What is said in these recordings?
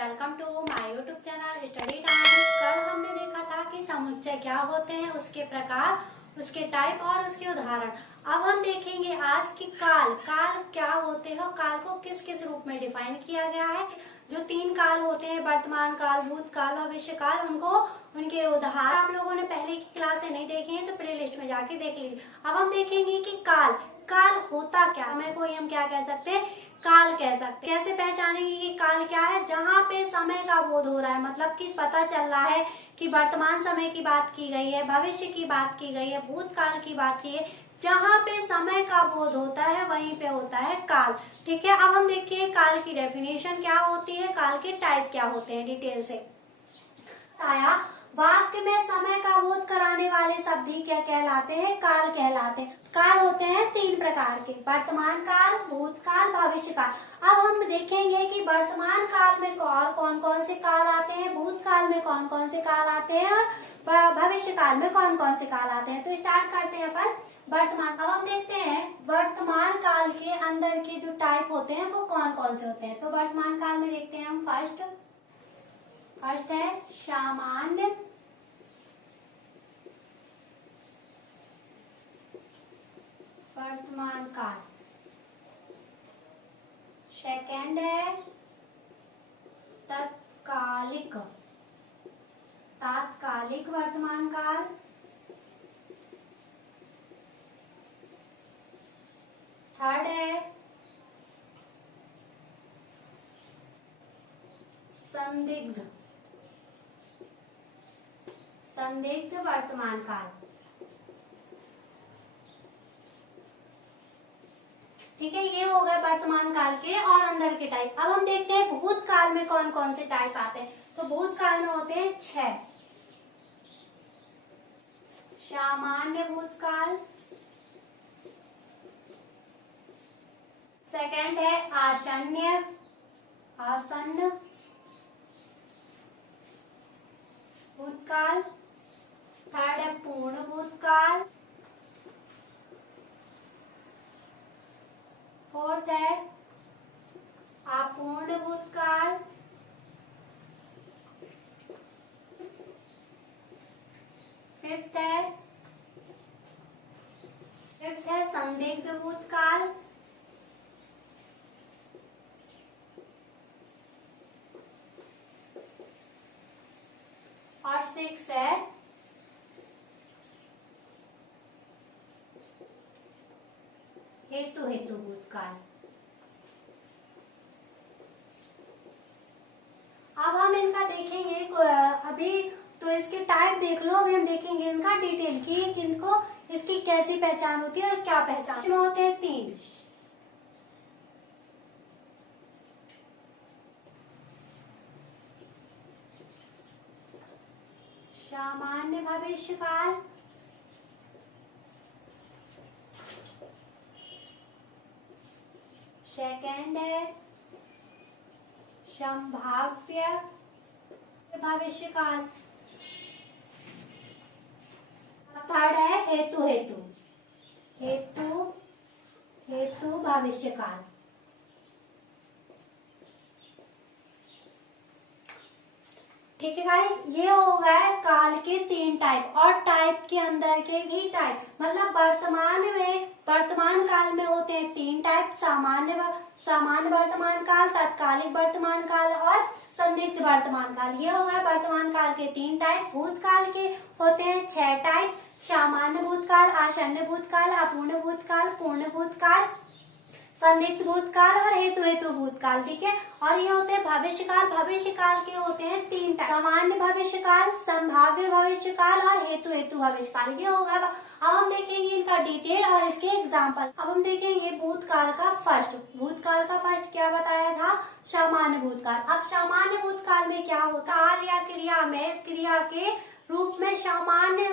Welcome to my YouTube channel study time. कल हमने देखा था कि समुच्चय क्या होते हैं, उसके प्रकार, उसके टाइप और उसके उदाहरण। अब हम देखेंगे आज की काल क्या होते हैं और काल को किस किस रूप में डिफाइन किया गया है। जो तीन काल होते हैं, वर्तमान काल, भूतकाल, भविष्य काल, उनके उदाहरण आप लोगों ने पहले की क्लास से नहीं देखे हैं तो प्ले लिस्ट में जाके देख लीजिए। अब हम देखेंगे कि काल होता क्या, समय को ही हम क्या कह सकते हैं, काल कह सकते हैं। कैसे पहचानेंगे कि काल क्या है? जहाँ पे समय का बोध हो रहा है, मतलब कि पता चल रहा है कि वर्तमान समय की बात की गई है, भविष्य की बात की गई है, भूतकाल की बात की है। जहाँ पे समय का बोध होता है वहीं पे होता है काल। ठीक है, अब हम देखिए काल की डेफिनेशन क्या होती है, काल के टाइप क्या होते हैं डिटेल से। आया वाक्य में समय का बोध कराने वाले शब्द ही क्या कहलाते हैं, काल कहलाते हैं। काल होते हैं तीन प्रकार के, वर्तमान काल, भूतकाल, भविष्य काल। अब हम देखेंगे कि वर्तमान काल में और कौन कौन से काल आते हैं, भूतकाल में कौन कौन से काल आते हैं और भविष्य काल में कौन कौन से काल आते हैं। तो स्टार्ट करते हैं अपन वर्तमान। अब हम देखते हैं वर्तमान काल के अंदर के जो टाइप होते हैं वो कौन कौन से होते हैं। तो वर्तमान काल में देखते हैं हम फर्स्ट है सामान्य, वर्तमान काल। सेकंड है तात्कालिक वर्तमान काल। थर्ड है संदिग्ध वर्तमान काल। ठीक है, ये हो गए वर्तमान काल के और अंदर के टाइप। अब हम देखते हैं भूतकाल में कौन कौन से टाइप आते हैं। तो भूतकाल में होते हैं 6। सामान्य भूतकाल, सेकंड है आसन्न भूतकाल, थर्ड है पूर्ण भूतकाल, फोर्थ है अपूर्ण भूतकाल, फिफ्थ है संदिग्ध भूतकाल, और 6 है हेतु भूतकाल। अब हम इनका देखेंगे अभी तो इसके टाइप देख लो। अभी हम देखेंगे इनका डिटेल की इनको इसकी कैसी पहचान होती है और क्या पहचान में होते हैं। 3 सामान्य भविष्य काल, सेकंड है संभाव्य भविष्य काल, थर्ड है हेतु भविष्य काल। ठीक है गाइस, ये हो गए काल के 3 टाइप और टाइप के अंदर के भी टाइप। मतलब वर्तमान काल में होते हैं 3 टाइप, सामान्य वर्तमान काल, तात्कालिक वर्तमान काल और संदिग्ध वर्तमान काल। ये हो गए वर्तमान काल के 3 टाइप। भूतकाल के होते हैं 6 टाइप, सामान्य भूतकाल, आसन्न भूतकाल, अपूर्ण भूतकाल, पूर्ण भूतकाल, संदिग्ध भूतकाल और हेतु भूतकाल। ठीक है, और ये होते हैं भविष्य काल के होते हैं 3 टाइप, सामान्य भविष्य काल, संभाव्य भविष्य काल और हेतु भविष्य काल। ये होगा। अब हम देखेंगे इनका डिटेल और इसके एग्जाम्पल। अब हम देखेंगे भूतकाल का फर्स्ट क्या बताया था, सामान्य भूतकाल। अब सामान्य भूतकाल में क्या होता है, कार्य या क्रिया के रूप में सामान्य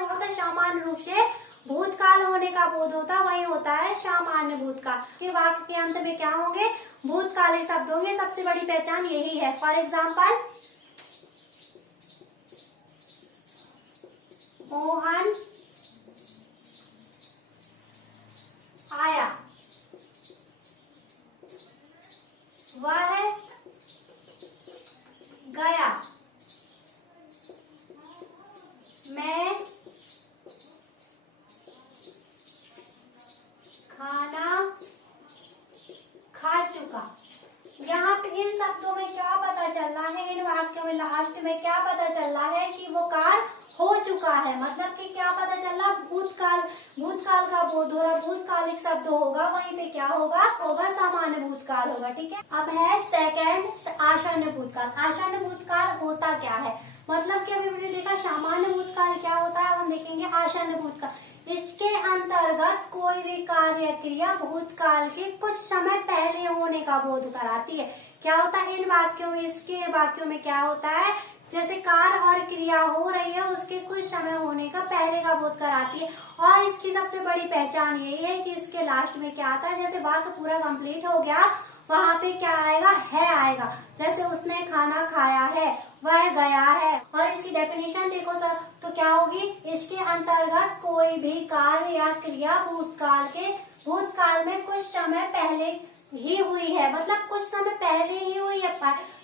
रूप से भूतकाल होने का बोध होता, वही होता है सामान्य भूतकाल। के वाक्य के अंत में क्या होंगे, भूतकाली शब्द होंगे। सबसे बड़ी पहचान यही है। फॉर एग्जाम्पल, मोहन आया, वह शब्दों में क्या पता चल रहा है, इन वाक्यों में लास्ट में क्या पता चल रहा है कि वो कार्य हो चुका है। मतलब कि क्या पता चल रहा, भूतकाल, भूतकाल का बोध हो रहा, भूतकालिक शब्द होगा, वहीं पे क्या होगा, सामान्य भूतकाल होगा। ठीक है, अब है सेकंड आसन्न भूतकाल। आसन्न भूतकाल होता क्या है, मतलब कि अभी हमने देखा सामान्य भूतकाल क्या होता है, हम देखेंगे आसन्न भूतकाल। इसके अंतर्गत कोई भी कार्य क्रिया भूतकाल के कुछ समय पहले होने का बोध कराती है। क्या होता है इन वाक्यों में, इसके वाक्यों में क्या होता है, जैसे कार्य और क्रिया हो रही है उसके कुछ समय होने का पहले का बोध कराती है। और इसकी सबसे बड़ी पहचान यही है कि इसके लास्ट में क्या आता है, जैसे वाक्य पूरा कंप्लीट हो गया वहां पे क्या आएगा, है आएगा। जैसे उसने खाना खाया है, वह गया है। और इसकी डेफिनेशन देखो सर, तो क्या होगी, इसके अंतर्गत कोई भी कार्य या क्रिया भूतकाल में कुछ समय पहले ही हुई है, मतलब कुछ समय पहले ही हुई है।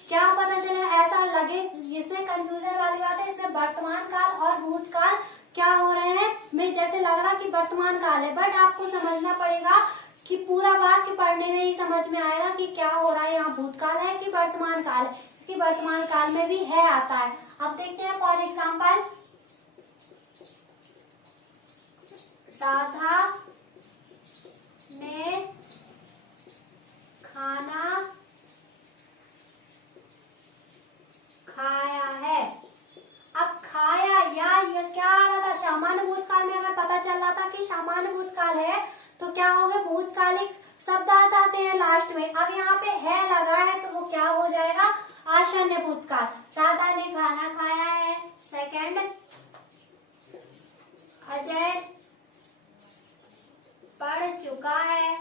क्या पता चलेगा, ऐसा लगे, इसमें कंफ्यूजन वाली बात है, इसमें वर्तमान काल और भूतकाल क्या हो रहे हैं, मैं जैसे लग रहा कि वर्तमान काल है, बट आपको समझना पड़ेगा कि पूरा वाक्य पढ़ने में ही समझ में आएगा कि क्या हो रहा है, यहाँ भूतकाल है कि वर्तमान काल है, क्योंकि वर्तमान काल में भी है आता है। अब देखते हैं फॉर एग्जाम्पल, राधा ने खाना खाया है। अब खाया या ये क्या आ रहा था, सामान्य भूतकाल में अगर पता चल रहा था कि सामान्य भूतकाल है तो क्या हो गए, भूतकालिक शब्द आ जाते हैं लास्ट में। अब यहाँ पे है लगा है तो वो क्या हो जाएगा, आसन्न भूतकाल। राधा ने खाना खाया है। सेकंड, अजय पढ़ चुका है।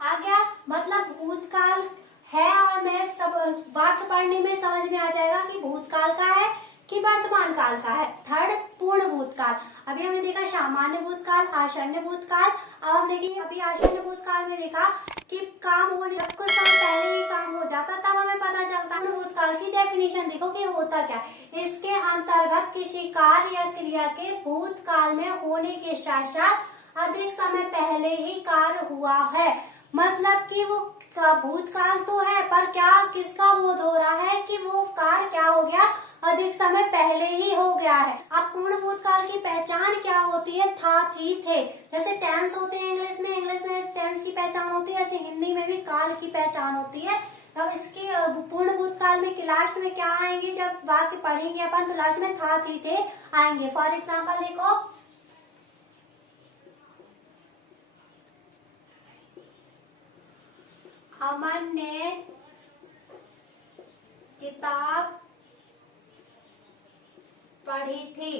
आ गया, मतलब भूतकाल है और मैं सब वाक्य पढ़ने में समझ में आ जाएगा कि भूतकाल का है कि वर्तमान काल का है। थर्ड, पूर्ण भूतकाल। अभी हमने देखा सामान्य भूतकाल, आसन्न भूतकाल। अब हम देखेंगे, अभी आसन्न भूतकाल में देखा कि काम होने जब कुछ समय पहले ही काम हो जाता तब हमें पता चलता है। भूतकाल की डेफिनेशन देखो कि होता क्या है, इसके अंतर्गत किसी कार्य या क्रिया के भूतकाल में होने के साथ साथ अधिक समय पहले ही कार्य हुआ है। मतलब कि वो भूतकाल तो है पर क्या किसका बोध हो रहा है कि वो कार्य क्या हो गया, अधिक समय पहले ही हो गया है। अब पूर्ण भूतकाल की पहचान क्या होती है, था, थी, थे। जैसे टेंस होते हैं इंग्लिश में टेंस की पहचान होती है, ऐसे हिंदी में भी काल की पहचान होती है। अब इसके पूर्ण भूतकाल में लास्ट में क्या आएंगे, जब वाक्य पढ़ेंगे अपन तो लास्ट में था, थी, थे आएंगे। फॉर एग्जाम्पल देखो, अमन ने किताब पढ़ी थी।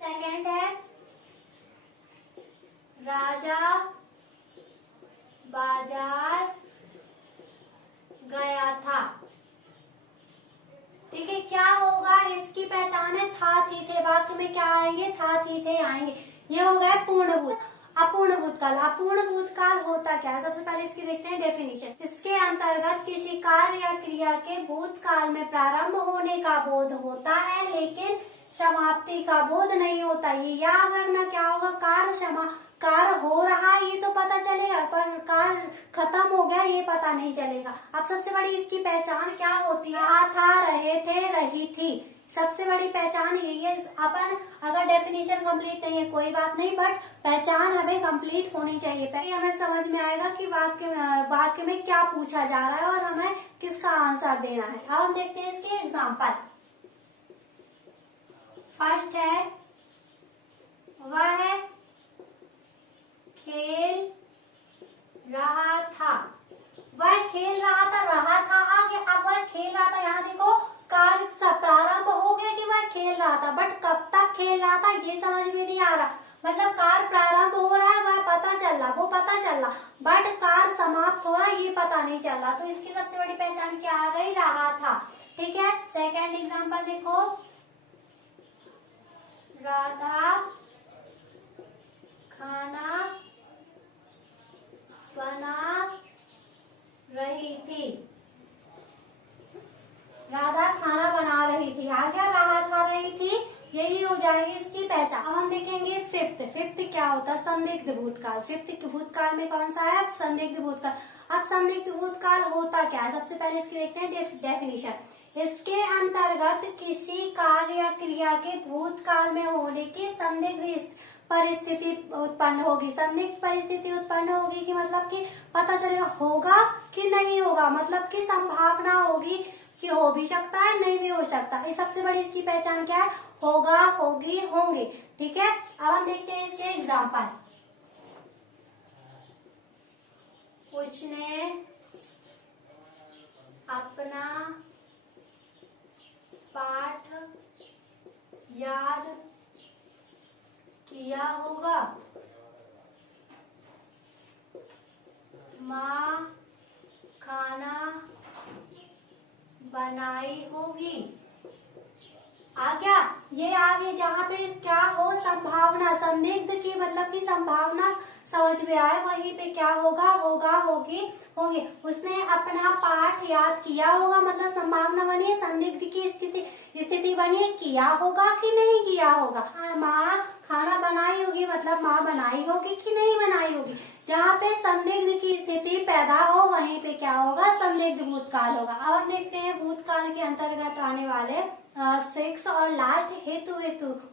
सेकंड है, राजा बाजार गया था। ठीक है, क्या होगा, इसकी पहचान है था, थी, थे। वाक्य में क्या आएंगे, था, थी, थे आएंगे। ये हो गया पूर्ण भूत। अपूर्ण भूतकाल। अपूर्ण भूतकाल होता क्या है, सबसे पहले इसकी देखते हैं डेफिनेशन। इसके अंतर्गत किसी कार्य या क्रिया के भूतकाल में प्रारंभ होने का बोध होता है लेकिन समाप्ति का बोध नहीं होता। ये याद रखना, क्या होगा, कार्य हो रहा है ये तो पता चलेगा पर कार्य खत्म हो गया ये पता नहीं चलेगा। अब सबसे बड़ी इसकी पहचान क्या होती है, रहा था, रहे थे, रही थी। सबसे बड़ी पहचान यही है। अपन अगर डेफिनेशन कंप्लीट नहीं है कोई बात नहीं, बट पहचान हमें कंप्लीट होनी चाहिए। पहले हमें समझ में आएगा कि वाक्य में क्या पूछा जा रहा है और हमें किसका आंसर देना है। अब हम देखते हैं इसके एग्जाम्पल। फर्स्ट है, वह खेल रहा था। वह खेल रहा था आ गया। अब वह खेल रहा था, यहाँ देखो कार्य प्रारंभ हो गया कि वह खेल रहा था, बट कब तक खेल रहा था ये समझ में नहीं आ रहा। मतलब कार्य प्रारंभ हो रहा है वह पता चल रहा, वो पता चल रहा, बट कार्य समाप्त हो रहा है ये पता नहीं चल रहा। तो इसकी सबसे बड़ी पहचान क्या आ गई, रहा था। ठीक है, सेकंड एग्जांपल देखो, राधा खाना बना रही थी। राधा खाना बना रही थी, आ गया, रहा था, रही थी, यही हो जाएगा। जाएगी इसकी पहचान। अब हम देखेंगे फिफ्थ क्या होता है, संदिग्ध भूतकाल। फिफ्थ भूतकाल में कौन सा है, संदिग्ध भूतकाल। अब संदिग्ध भूतकाल होता क्या है, सबसे पहले इसकी देखते हैं डेफिनेशन। इसके अंतर्गत किसी कार्य या क्रिया के भूतकाल में होने की संदिग्ध परिस्थिति उत्पन्न होगी। संदिग्ध परिस्थिति उत्पन्न होगी कि मतलब कि पता चलेगा होगा कि नहीं होगा, मतलब कि संभावना होगी कि हो भी सकता है, नहीं भी हो सकता। इस सबसे बड़ी इसकी पहचान क्या है, होगा, होगी, होंगे। ठीक है, अब हम देखते हैं इसके एग्जाम्पल। उसने अपना पाठ याद किया होगा, माँ खाना बनाई होगी। आ गया, ये आगे जहाँ पे क्या हो, संभावना, संदिग्ध की मतलब की संभावना समझ में आए, वहीं पे क्या होगा, होगा, होगी, होंगे। उसने अपना पाठ याद किया होगा, मतलब संभावना बनी, संदिग्ध की स्थिति बनी, किया होगा कि नहीं किया होगा। माँ खाना बनाई होगी, मतलब माँ बनाई होगी कि नहीं बनाई होगी। जहाँ पे संदिग्ध की स्थिति पैदा हो वहीं पे क्या होगा, संदिग्ध भूतकाल होगा। अब हम देखते हैं भूतकाल के अंतर्गत आने वाले 6 और लास्ट हेतु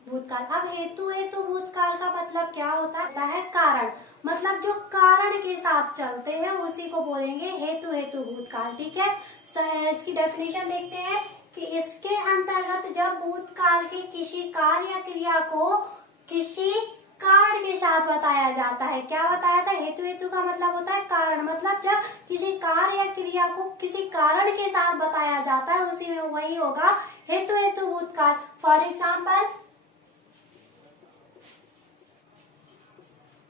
भूतकाल। अब हेतु भूतकाल का मतलब क्या होता है, कारण, मतलब जो कारण के साथ चलते हैं उसी को बोलेंगे हेतु भूतकाल। ठीक है, इसकी डेफिनेशन देखते हैं कि इसके अंतर्गत जब भूतकाल के किसी कार्य या क्रिया को किसी कारण के साथ बताया जाता है। क्या बताया था, हेतु का मतलब होता है कारण, मतलब जब किसी कार्य या क्रिया को किसी कारण के साथ बताया जाता है उसी में वही होगा हेतु भूतकाल। फॉर एग्जाम्पल,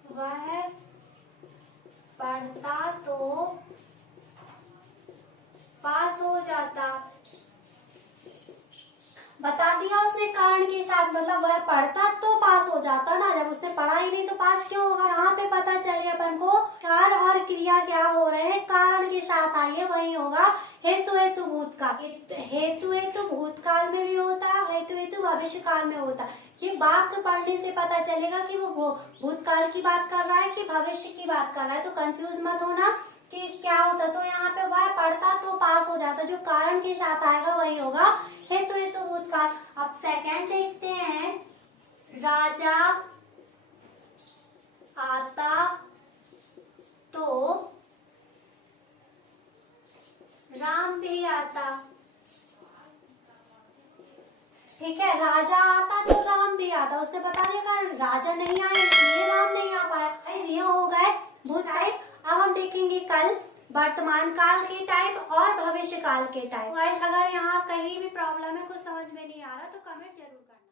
वह पढ़ता तो पास हो जाता। बता दिया उसने कारण के साथ, मतलब वह पढ़ता तो पास हो जाता ना, जब उसने पढ़ा ही नहीं तो पास क्यों होगा। यहाँ पे पता चल गया अपन को कार्य और क्रिया क्या हो रहे हैं, कारण के साथ आइए, वही होगा हेतु भूतकाल। हेतु भूतकाल में भी होता है, हेतु भविष्य काल में होता है। ये बात पढ़ने से पता चलेगा कि वो भूतकाल की बात कर रहा है कि भविष्य की बात कर रहा है, तो कंफ्यूज मत होना कि क्या होता। तो यहाँ पे वह पढ़ता तो पास हो जाता, जो कारण के साथ आएगा वही होगा हेतु भूतकाल। अब सेकंड देखते हैं, राजा आता तो राम भी आता। ठीक है, राजा आता तो राम भी आता, उसने बता दिया कारण, राजा नहीं आया इसलिए राम नहीं आ पाया। ये हो गए भूत टाइप। अब हम देखेंगे कल वर्तमान काल के टाइप और भविष्य काल के टाइप। अगर यहाँ कहीं भी प्रॉब्लम है, कुछ समझ में नहीं आ रहा तो कमेंट जरूर करना।